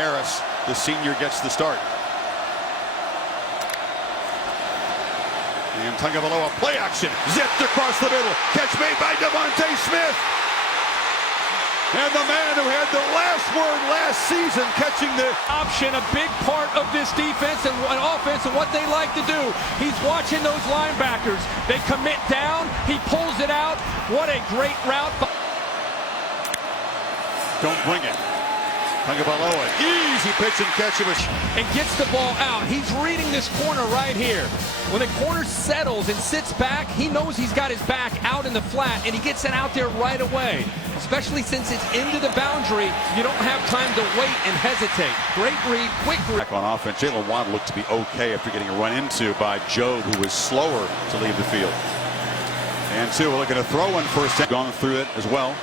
Harris, the senior, gets the start. And Tagovailoa, play action, zipped across the middle. Catch made by Devontae Smith. And the man who had the last word last season catching the option, a big part of this defense and offense and what they like to do. He's watching those linebackers. They commit down. He pulls it out. What a great route. Don't bring it. Tagovailoa, easy pitch and catch and gets the ball out. He's reading this corner right here. When the corner settles and sits back, he knows he's got his back out in the flat, and he gets it out there right away. Especially since it's into the boundary, you don't have time to wait and hesitate. Great read, quick read. Back on offense, Jalen Waddle looked to be okay after getting run into by Joe, who was slower to leave the field. And two, we're looking to throw one first. Gone through it as well.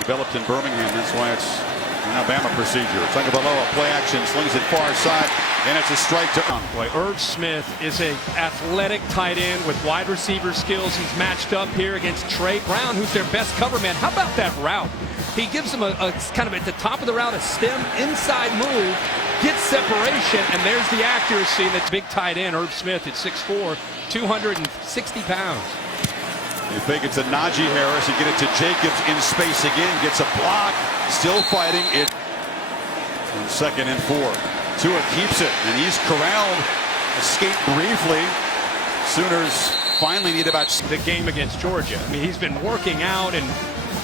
Developed in Birmingham, that's why it's an Alabama procedure. Tagovailoa, play action, slings it far side, and it's a strike to Boy, Irv Smith is an athletic tight end with wide receiver skills. He's matched up here against Trey Brown, who's their best cover man. How about that route? He gives him a kind of at the top of the route, a stem inside move, gets separation, and there's the accuracy. And that big tight end, Irv Smith, at 6'4", 260 pounds. You think it's a Najee Harris. You get it to Jacobs in space again. Gets a block. Still fighting it. And 2nd and 4. Tua keeps it. And he's corralled. Escaped briefly. Sooners finally need about the game against Georgia. I mean, he's been working out and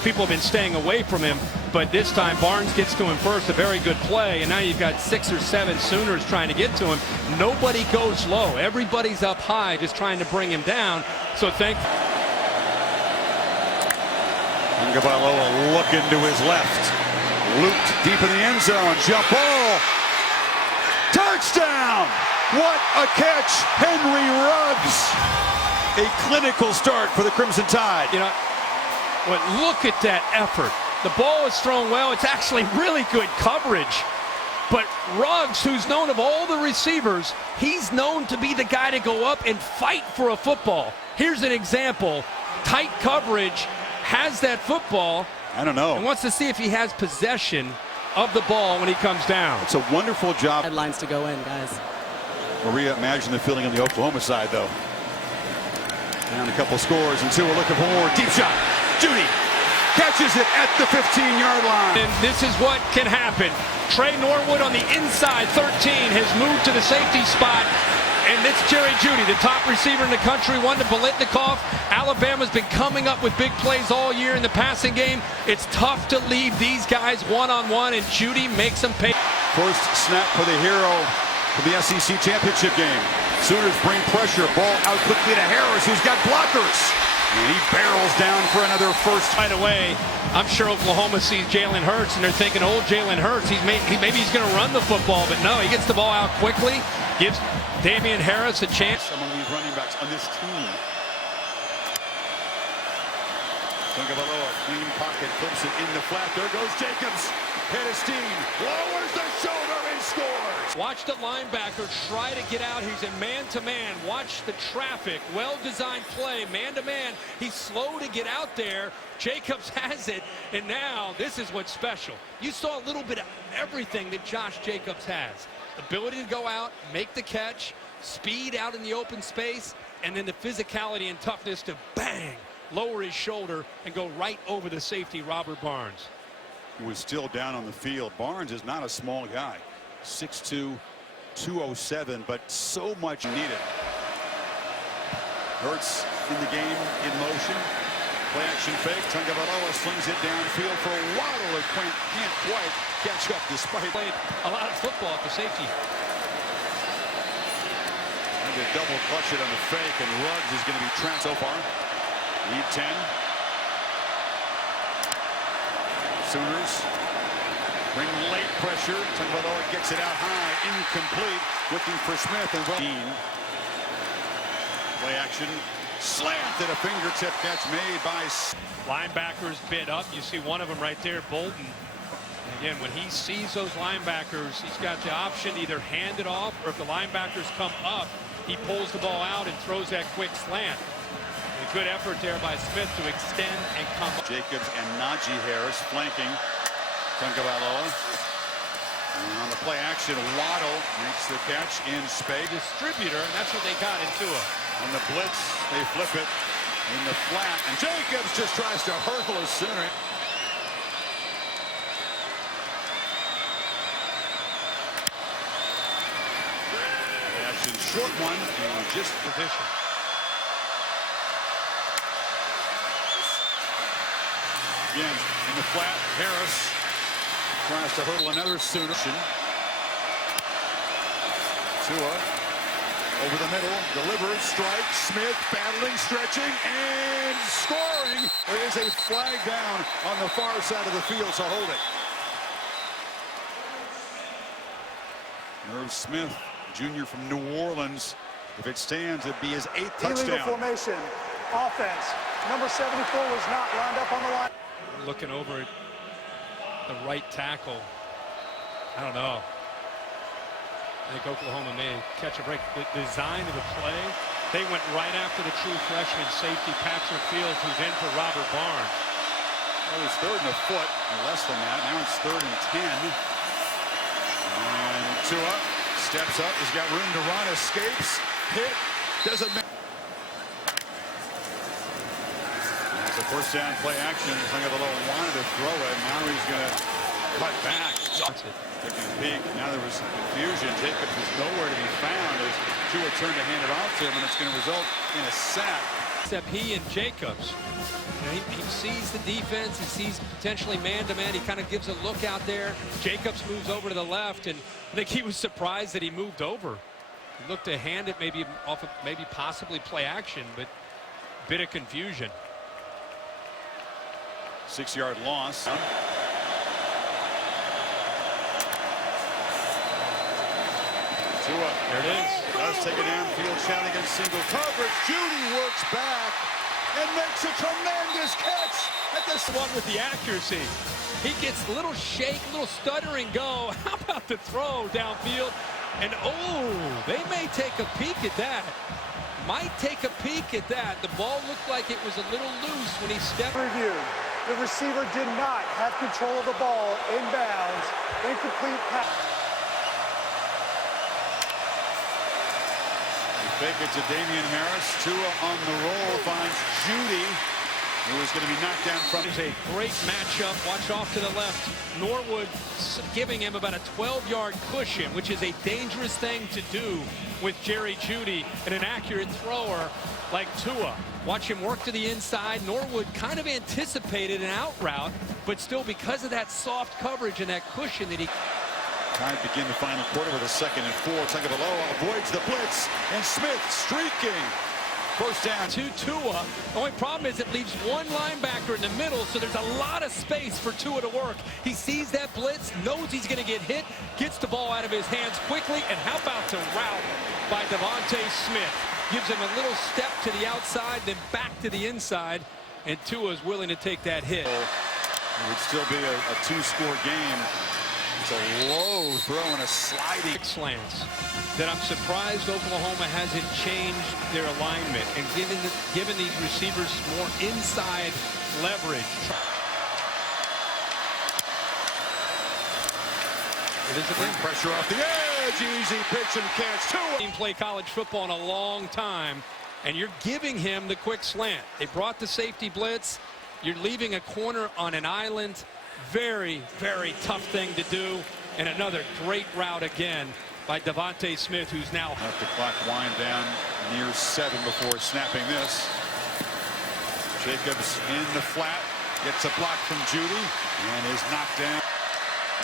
people have been staying away from him. But this time Barnes gets to him first. A very good play. And now you've got 6 or 7 Sooners trying to get to him. Nobody goes low. Everybody's up high just trying to bring him down. So Tagovailoa looking to his left. Looped deep in the end zone. Jump ball. Touchdown! What a catch. Henry Ruggs. A clinical start for the Crimson Tide. You know, look at that effort. The ball is thrown well. It's actually really good coverage. But Ruggs, who's known of all the receivers, he's known to be the guy to go up and fight for a football. Here's an example. Tight coverage. Has that football. I don't know. And wants to see if he has possession of the ball when he comes down. It's a wonderful job. Headlines to go in, guys. Maria, imagine the feeling on the Oklahoma side, though. Down a couple scores, and 2 are looking for more. Deep shot. Judy catches it at the 15-yard line. And this is what can happen. Trey Norwood on the inside, 13, has moved to the safety spot. And it's Jerry Jeudy, the top receiver in the country, one to Biletnikoff. Alabama's been coming up with big plays all year in the passing game. It's tough to leave these guys one-on-one, and Jeudy makes them pay. First snap for the hero for the SEC championship game. Sooners bring pressure, ball out quickly to Harris, who's got blockers. And he barrels down for another first. Right away, I'm sure Oklahoma sees Jalen Hurts, and they're thinking, old Jalen Hurts, maybe he's going to run the football, but no, he gets the ball out quickly, gives Damian Harris a chance. Some of these running backs on this team. Tagovailoa, clean pocket, puts it in the flat. There goes Jacobs. Head of steam, lowers the shoulder and scores. Watch the linebacker try to get out. He's in man-to-man. Watch the traffic. Well-designed play, man-to-man. He's slow to get out there. Jacobs has it, and now this is what's special. You saw a little bit of everything that Josh Jacobs has. Ability to go out, make the catch, speed out in the open space, and then the physicality and toughness to bang, lower his shoulder and go right over the safety, Robert Barnes. Who is still down on the field. Barnes is not a small guy. 6'2", 207, but so much needed. Hurts in the game, in motion. Play action fake. Tagovailoa slings it downfield for Waddle, who can't quite catch up despite played a lot of football at the safety. And they double clutch it on the fake, and Ruggs is going to be trapped so far. Lead 10. Sooners bring late pressure. Tagovailoa gets it out high, incomplete, looking for Smith and play action, slant at a fingertip catch made by linebackers bid up. You see one of them right there, Bolton. Again, when he sees those linebackers, he's got the option to either hand it off, or if the linebackers come up, he pulls the ball out and throws that quick slant. A good effort there by Smith to extend and come up. Jacobs and Najee Harris flanking Tagovailoa. play action. Waddle makes the catch in space. Distributor, and that's what they got in Tua. On the blitz, they flip it in the flat, and Jacobs just tries to hurdle his center. Action, short one, and just Position. again in the flat. Harris tries to hurdle another Sooner. Tua over the middle, delivers, strikes, Smith battling, stretching, and scoring. There is a flag down on the far side of the field, so hold it. Irv Smith, junior from New Orleans. If it stands, it'd be his 8th touchdown. Illegal formation, offense. Number 74 was not lined up on the line. Looking over at the right tackle. I don't know. I think Oklahoma may catch a break. The design of the play, they went right after the true freshman safety, Patrick Fields, who's in for Robert Barnes. Well, it was 3rd and a foot, or less than that. Now it's 3rd and 10. And Tua steps up. He's got room to run, escapes, hit, doesn't make. That's a first down play action. Tagovailoa wanted to throw it. Now he's going to cut back. Taking a peek. Now there was some confusion. Jacobs was nowhere to be found as Tua turned to hand it off to him, and it's going to result in a sack. Except he and Jacobs. He sees the defense. He sees potentially man-to-man. He kind of gives a look out there. Jacobs moves over to the left, and I think he was surprised that he moved over. He looked to hand it maybe off of maybe possibly play action, but bit of confusion. 6-yard loss. Tua, there it is. Does take it downfield, shot against single coverage. Judy works back and makes a tremendous catch at this one with the accuracy. He gets a little shake, a little stutter and go. How about the throw downfield? And oh, they may take a peek at that. Might take a peek at that. The ball looked like it was a little loose when he stepped. Review. The receiver did not have control of the ball inbounds. Incomplete pass. Fake it to Damian Harris. Tua on the roll finds Judy, who is going to be knocked down from. It's a great matchup. Watch off to the left. Norwood giving him about a 12-yard cushion, which is a dangerous thing to do with Jerry Jeudy and an accurate thrower like Tua. Watch him work to the inside. Norwood kind of anticipated an out route, but still because of that soft coverage and that cushion that he. Time to begin the final quarter with a 2nd and 4. Tagovailoa avoids the blitz, and Smith streaking. First down. To Tua. The only problem is it leaves one linebacker in the middle, so there's a lot of space for Tua to work. He sees that blitz, knows he's going to get hit, gets the ball out of his hands quickly, and how about the route by Devontae Smith? Gives him a little step to the outside, then back to the inside, and Tua is willing to take that hit. It would still be a 2-score game. It's a low throw and a sliding. Slants that I'm surprised Oklahoma hasn't changed their alignment and given these receivers more inside leverage. It is a bring pressure off the edge. Easy pitch and catch. Tua. Didn't play college football in a long time, and you're giving him the quick slant. They brought the safety blitz. You're leaving a corner on an island. Very, very tough thing to do. And another great route again by Devontae Smith, who's now. Let the clock wind down near 7 before snapping this. Jacobs in the flat. Gets a block from Judy and is knocked down.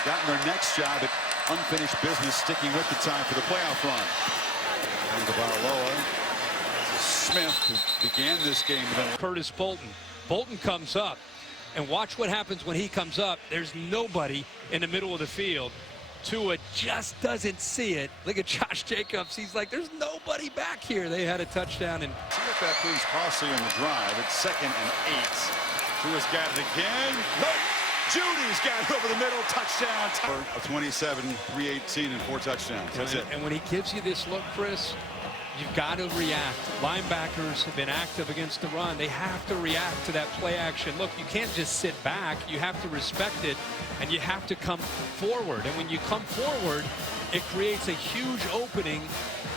Gotten their next job at unfinished business, sticking with the time for the playoff run. And Tagovailoa to Smith, who began this game with Curtis Bolton. Bolton comes up. And watch what happens when he comes up. There's nobody in the middle of the field. Tua just doesn't see it. Look at Josh Jacobs. He's like, there's nobody back here. They had a touchdown. And see if that proves costly on the drive. It's 2nd and 8. Tua's got it again. Nope. Judy's got it over the middle. Touchdown. Of 27, 318, and 4 touchdowns. That's it. And when he gives you this look, Chris, you've got to react. Linebackers have been active against the run. They have to react to that play action. Look, you can't just sit back. You have to respect it, and you have to come forward. And when you come forward, it creates a huge opening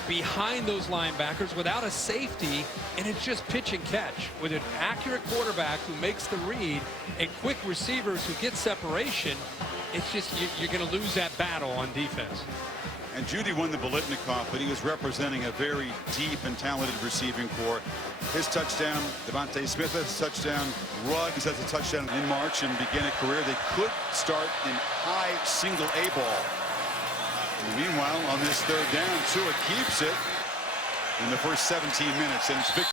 behind those linebackers without a safety, and it's just pitch and catch with an accurate quarterback who makes the read and quick receivers who get separation. It's just you're going to lose that battle on defense. And Judy won the Bolitnikoff, but he was representing a very deep and talented receiving corps. His touchdown, Devontae Smith has a touchdown, Ruggs has a touchdown in March and began a career. They could start in high single A ball. And meanwhile, on this third down, Tua keeps it in the first 17 minutes, and it's